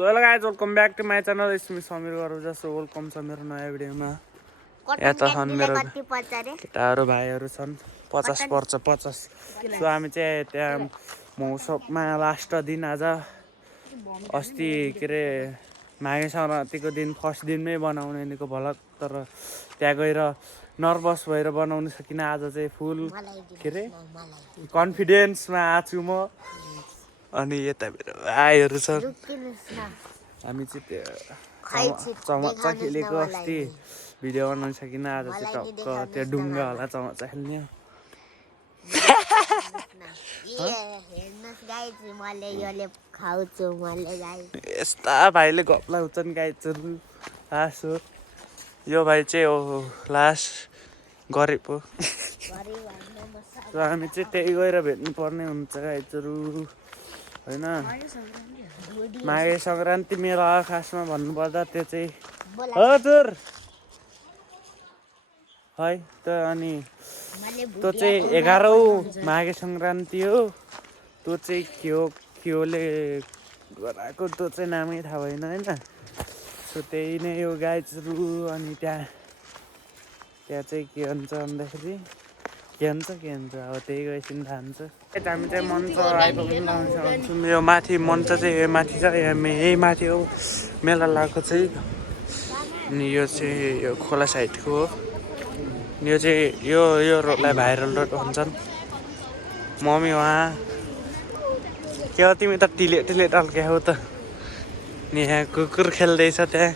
So hello guys welcome back to my channel इसमी समीर गरुजा। So welcome छ मेरो नयाँ भिडियोमा। यता छन् मेरो केटाहरू भाइहरू छन् 50 पर्छ 50। सो हामी चाहिँ त्यहाँ महोत्सवमा लास्ट दिन आज अस्ति के अरे माघे सङ्क्रान्तिको दिन फर्स्ट दिनमै बनाउने निको भलक, तर त्यहाँ गएर नर्भस भएर बनाउनु सकिनँ। आज चाहिँ फुल के अरे कन्फिडेन्समा आछु म। अनि यता मेरो भाइहरू छ। हामी चाहिँ त्यो चमचा खेलेको अस्ति भिडियो बनाउन सकिनँ। आज चाहिँ टक्क त्यो ढुङ्गा होला चमचा खेल्ने। यस्ता भाइले गफलाई हुन्छन् गाइजहरू। लास्ट हो यो भाइ चाहिँ हो लास्ट गरिब हो। हामी चाहिँ त्यही गएर भेट्नु पर्ने हुन्छ गाइजहरू होइन। माघे सङ्क्रान्ति मेला खासमा भन्नुपर्दा त्यो चाहिँ हजुर है त। अनि त्यो चाहिँ 11औँ माघे सङ्क्रान्ति हो। त्यो चाहिँ केले गराएको त्यो चाहिँ नामै थाहा भएन होइन। सो त्यही नै हो गाइजहरू। अनि त्यहाँ चाहिँ के हुन्छ भन्दाखेरि के हुन्छ अब त्यही गएपछि थाहा हुन्छ। हामी चाहिँ मञ्च आइपुग्नु यो माथि मञ्च चाहिँ माथि छ, यही माथि हो मेला लागेको चाहिँ। अनि यो चाहिँ यो खोला साइडको हो। यो चाहिँ यो रोडलाई भाइरल रोड भन्छन्। मम्मी उहाँ के हो तिमी त टिले टल्के हो त। नि यहाँ कुकुर खेल्दैछ त्यहाँ।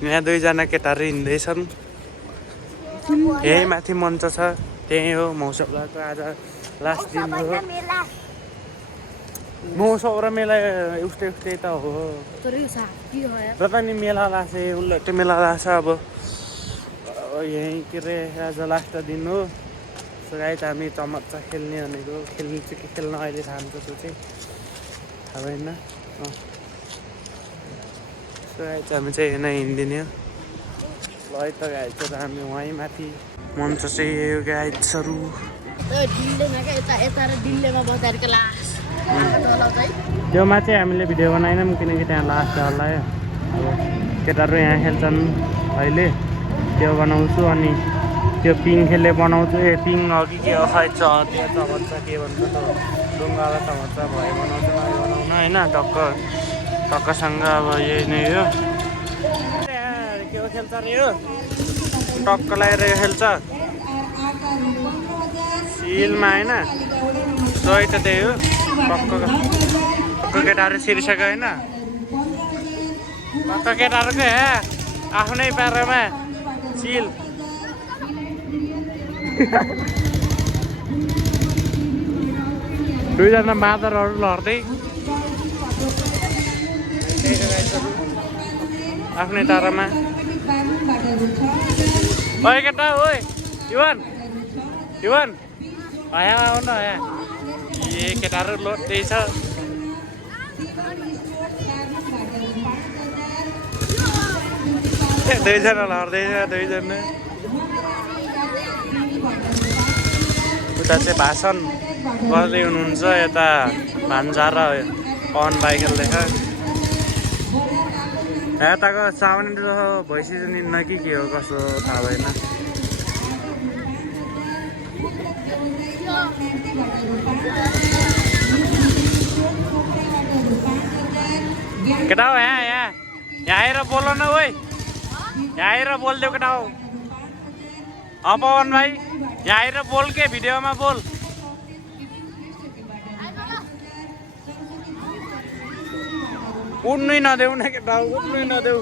यहाँ दुईजना केटाहरू हिँड्दैछन्। यही माथि मञ्च छ, त्यही हो महोत्सव लागेको आज लास्ट दिन हो। महोत्सव र मेला उस्तै त हो र त नि मेला लाग्छ उल्टे मेला लाग्छ। अब यहीँ के अरे आज लास्ट दिन हो। सो गाइस हामी चमचा खेल्ने भनेको खेल्नु चाहिँ के खेल्न अहिले थाहा हुन्छ त्यो चाहिँ थाहा भएन। सो गाइस हामी चाहिँ होइन हिँडिदिने हो ल है त गाइस। हामी वहीँ माथि मञ्च चाहिँ यही हो गाइसहरू। त्योमा चाहिँ हामीले भिडियो बनाएनौँ किनकि त्यहाँ लास्ट होला। केटाहरू यहाँ खेल्छन् अहिले त्यो बनाउँछु। अनि त्यो पिङ खेल्ने बनाउँछु। पिङ अघि के असाइड छ त्यहाँ चमचा के भन्छ त ढुङ्गावाला चमचा भयो बनाउँछु नभए बनाउनु होइन। टक्कसँग अब यही नै हो। के हो खेल्छ अरे यो टक्क लगाएर खेल्छ सिलमा होइन। सही त त्यही हो। टक्क केटाहरू छिरिसक्यो होइन। टक्क केटाहरूको आफ्नै पारामा सिल। दुईजना मादरहरू लड्दै आफ्नै तारामा। ओइ केटा ओइ युवन यहाँ आउनु न यहाँ। ए केटाहरू लोट्दै छ। दुईजना लड्दैछ दुईजना। उता चाहिँ भाषण गर्दै हुनुहुन्छ यता भान्जा र पवन भाइ खेल्दैछ। यताको साउन्ड भइस निन्न कि के हो कसो थाहा भएन। केटा हो यहाँ आएर बोल न ओइ। यहाँ आएर बोलिदेऊ केटा हो। पवन भाइ यहाँ आएर बोल के भिडियोमा बोल। उड्नै नदेऊ न केटा हो, उड्नै नदेऊ।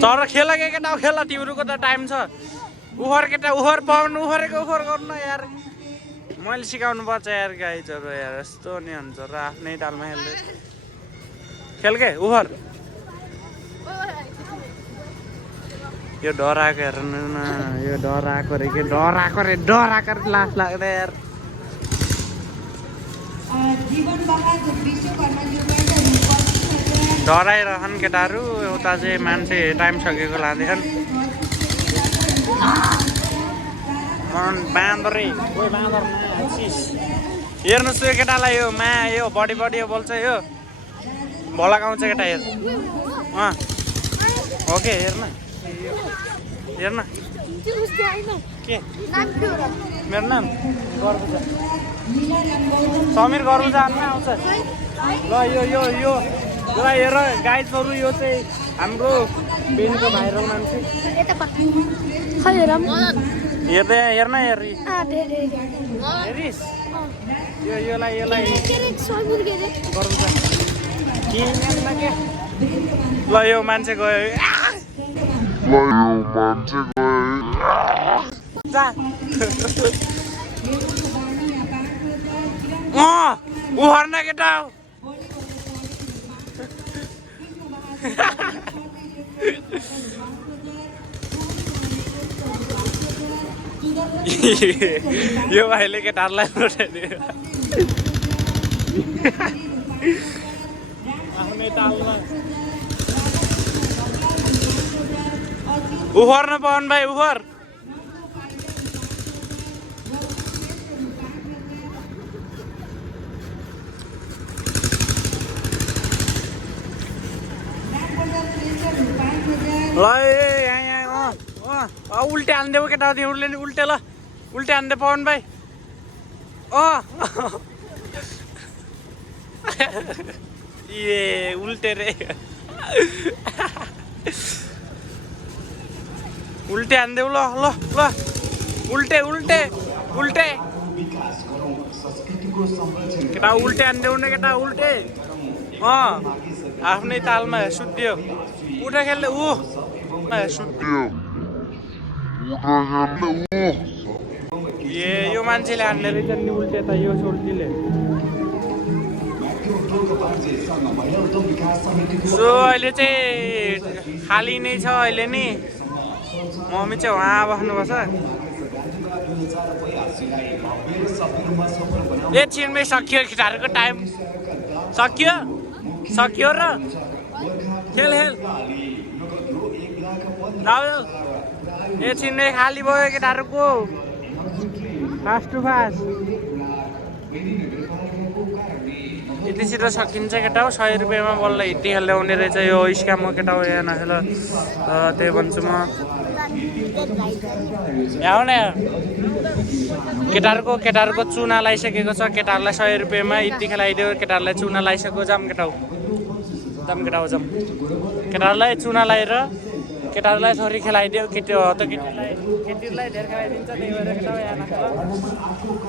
तर खेल के केटा हो खेल। तिमीहरूको त टाइम छ। उखर केटा उखर पवन उखरेको उखर गर्नु यार। मैले सिकाउनु पर्छ यार गाइजहरू यार। यस्तो नि हुन्छ र आफ्नै तालमा खेल्दै खेल के उखर। यो डराएको हेर्नु न यो डराएको रे के डराएको लास लाग्दै यार। डराइरहन् केटाहरू। उता चाहिँ मान्छे टाइम सकेको लाँदैछन्। बाँदर रे ओइ बाँदर हेर्नुहोस् यो केटालाई यो यो बडी बडी यो बोल्छ यो भलागाउँछ केटा हेर हो के हेर्न हेर्न के मेरो नाम गर्बुजा समीर गर्बुजा आउँछ ल यो हेर गाइजहरू यो चाहिँ हाम्रो बेनको भाइरल मान्छे हेर्दै हेर्न हेरिस योलाई गर्बुजा ल यो मान्छे गयो उहर्न केटा यो भाइले केटाहरूलाई उठाइदियो आफ्नै तालमा उफर्न पवन भाइ उफर ल यहाँ उल्टे हानिदेऊ केटा उल्टे ल उल्टे हानिदे पवन भाइ ए उल्टे रे उल्टे हानिदेऊ ल ल ल उल्टे उल्टे उल्टे केटा उल्टे हानिदेऊ न केटा उल्टे आफ्नै तालमा सुत्दियो उठा खेल्दै सुत्दियो ए यो मान्छेले हान्ने रहेछ नि उल्टे त यो सोल्टीले सो अहिले चाहिँ खाली नै छ अहिले नि मम्मी चाहिँ उहाँ बस्नुपर्छ एकछिनमै सकियो केटाहरूको टाइम सकियो र खेल राहुल एकछिनमै खाली भयो केटाहरूको फास्ट टु फास्ट यति छिटो सकिन्छ केटा हो 100 रुपियाँमा बल्ल हिट्टी ल्याउने रहेछ यो स्क्याम हो केटा हो यहाँ नखेल त्यही भन्छु म यहाँ न केटाहरूको चुना लगाइसकेको छ केटाहरूलाई 100 रुपियाँमा यति खेलाइदियो केटाहरूलाई चुना लगाइसकेको जाम केटा हो जाम केटाहरूलाई चुना लगाएर केटाहरूलाई थोरै खेलाइदियो केटीहरूलाई धेर खेलाइदिन्छ त्यही भएर केटा हो यहाँ नखेल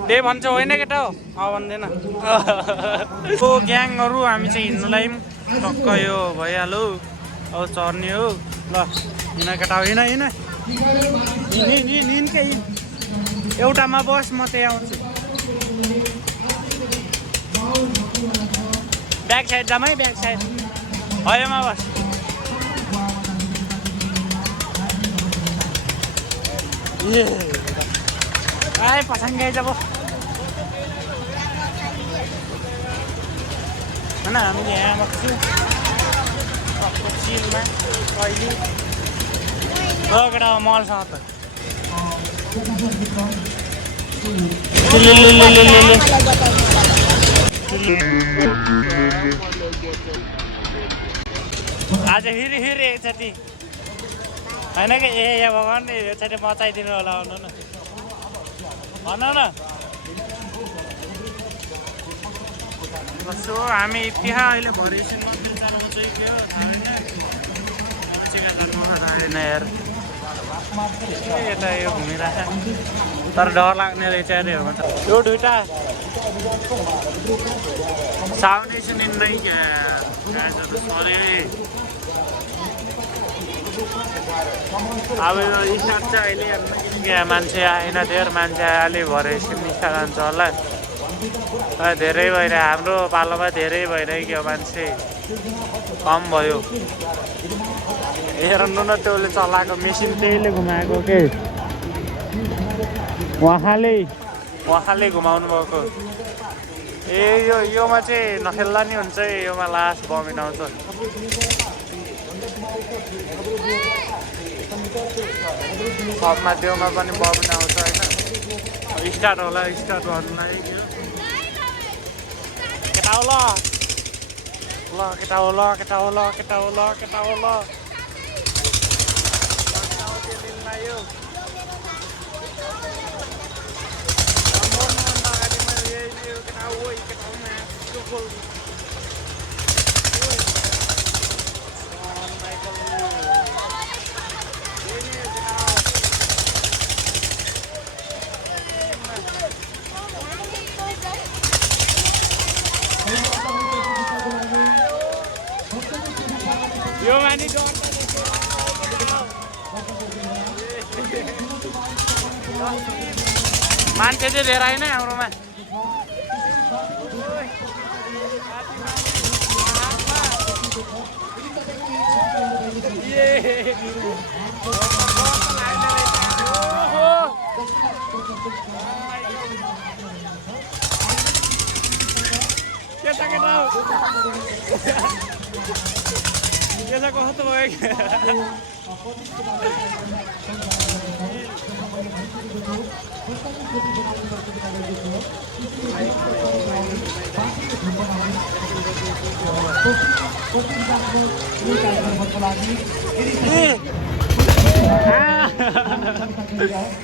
त्यही भन्छ होइन केटा हो भन्दैन ओ ग्याङहरू हामी चाहिँ हिँड्नुलाई टक्क यो भइहाल्यो अब चढ्ने हो ल हिँड केटा हो हिँड एउटामा बस म त्यही आउँछु ब्याक साइड जाम है ब्याक साइड हयोमा बस आए पसंद गए जब है ना हम यहाँ बस्छु चिलमा कहिले केटा मलसँग त आज फेरि एकचोटि होइन कि ए भगवान् एकचोटि मचाइदिनु होला भन्नु न भन न सो हामी त्यहाँ अहिले भरि एकछिन मन्दिर जानु चाहिँ के हो थाहा होइन यार यता यो घुमिरहेको तर डर लाग्ने रहेछ अरे हो यो दुइटा साउन्डेसन नै सरे अब यो स्टार्ट चाहिँ अहिले मान्छे आएन धेर मान्छे आयो भरे एकछिन निस्ता जान्छ होला धेरै भइरह्यो हाम्रो पालोमा धेरै भइरहेको मान्छे कम भयो हेर्नु न त्यसले चलाएको मेसिन त्यहीले घुमाएको के उहाँले घुमाउनु भएको ए योमा चाहिँ नखेल्दा नि हुन्छ योमा लास्ट बमिन आउँछ सबमा त्योमा पनि बमिन आउँछ होइन स्टार्ट होला स्टार्ट गर्नुलाई केटा हो ल केटा हो ल केटा हो ल केटा हो ल केटा हो ल यो मानि मान्छे चाहिँ धेरै होइन हाम्रोमा कैसा कस्तो भयो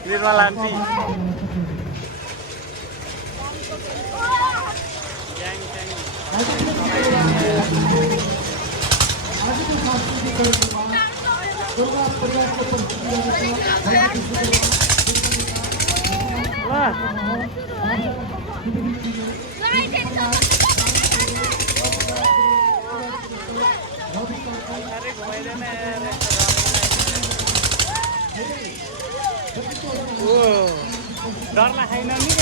निर्मला आन्टी डर लाग्दैन नि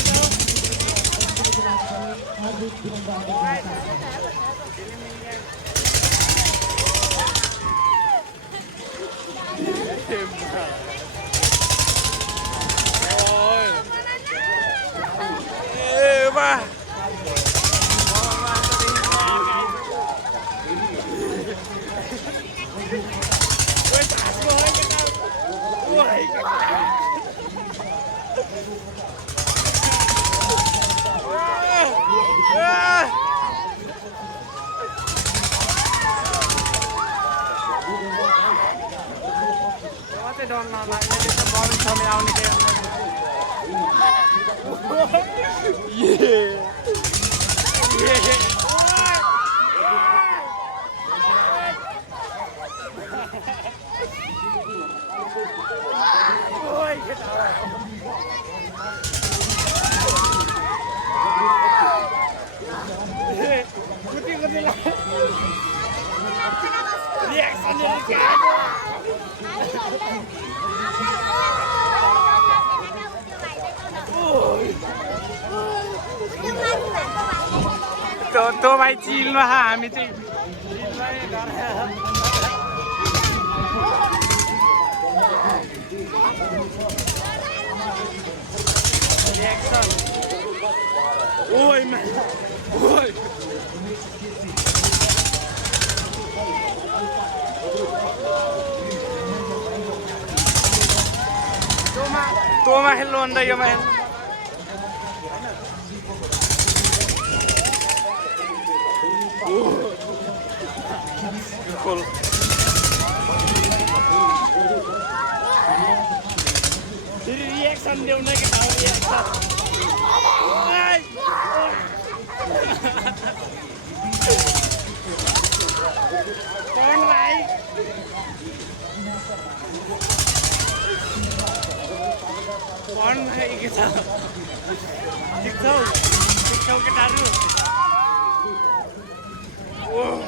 तो भाइ चिलमा हामी चाहिँ रिएक्सन ओइ ओइ तोमा खेल्नु भन्दा योमा cool. Jadi reaction dia udah kita reaction. Kon भाई. Kon भाई kita. TikTok kita dulu. Wow.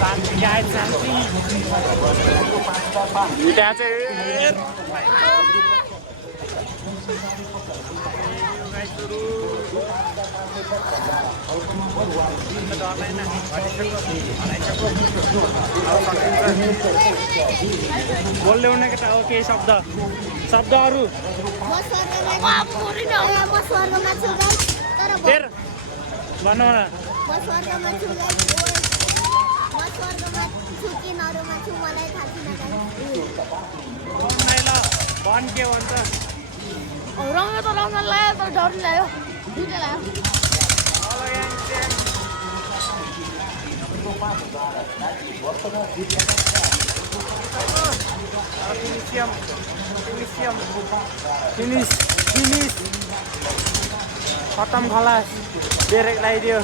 Santi guys, Santi. Udah sih. बोल्दै उनीहरूको त हो केही शब्दहरू फेर भन्नु न स्वर्गमा छु गाइस म स्वर्गमा छु कि नरकमा छु मलाई थाहा छैन गाइस भन के भन्छ रङ त रङ लाग्यो तर डर लाग्यो दुईटा लाग्यो फिनिस खतम खलास ब्रेक लगाइदियो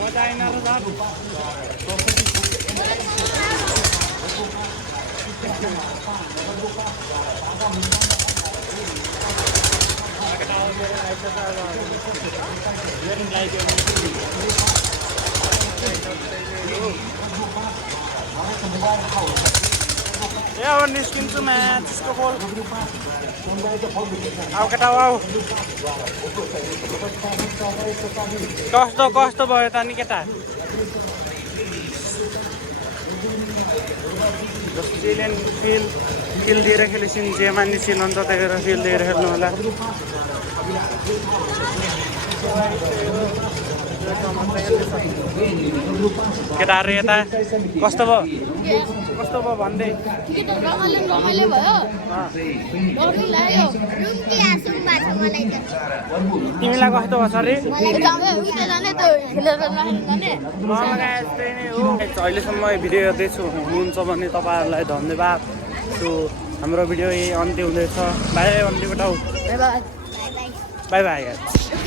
मजा आएन र अब निस्किन्छु म्याचको बोल आऊ केटा आऊ कस्तो भयो त नि केटा चिलेन फिल दिएर खेलेपछि जेमा निस्किनु अन्त त्यही भएर फिल दिएर खेल्नु होला केटाहरू यता कस्तो भयो भन्दै रमाइलो भयो डरै लाग्यो रुम्की आसुम बाछ मलाई त तिमीलाई कस्तो भयो सरी जाने त खेलेर जाने अहिलेसम्म भिडियो हेर्दैछु हुनुहुन्छ भने तपाईँहरूलाई धन्यवाद सो हाम्रो भिडियो यही अन्त्य हुँदैछ बाई भन्दै बताऊ बाई बाई बाई बाई